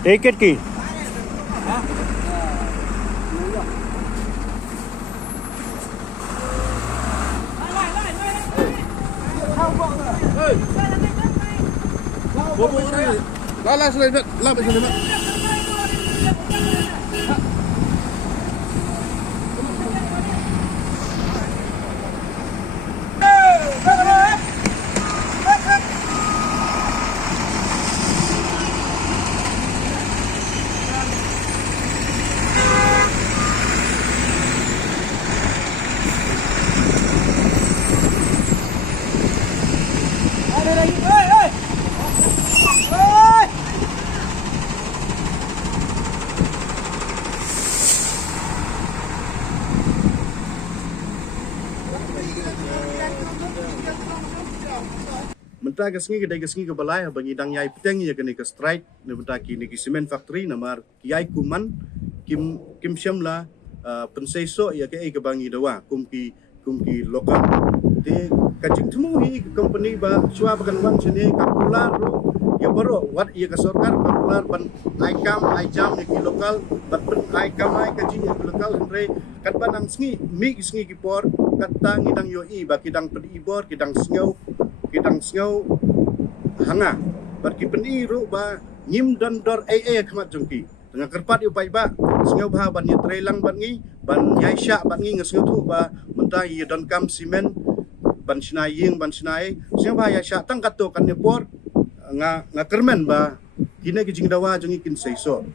Tiket ki. Lá, Sulaiman. Lá, Sulaiman. Mentah kesengi kedai kesengi ke balai bagi dang yai peteng ya kini ke strike ne mentah kini ki cement factory namar kiai kuman kim syamla pensaiso ya ke bangi dawa kumki lokal te kacing temu hi company ba sua bakan wan sini kapular ya baro wat ia ke sorkar kapular ban aikam aijam ya ki lokal bat pen aikam ai kaji ya ki lokal andre kat banang sengi mi sengi ki por kata ngidang yo i ba kidang pedi ibor kidang sengau hanga bagi peniru ba nyim dan dor khamat jongki dengan kerpat upai ba sengau ba ban trelang ban ngi ban yaisha ban ngi ngesengau tu ba mentah ye don kam simen ban sinaying ban sinai sengau ba yaisha tang kato kan nepor nga kermen ba kine ki jingdawa jongi kin seiso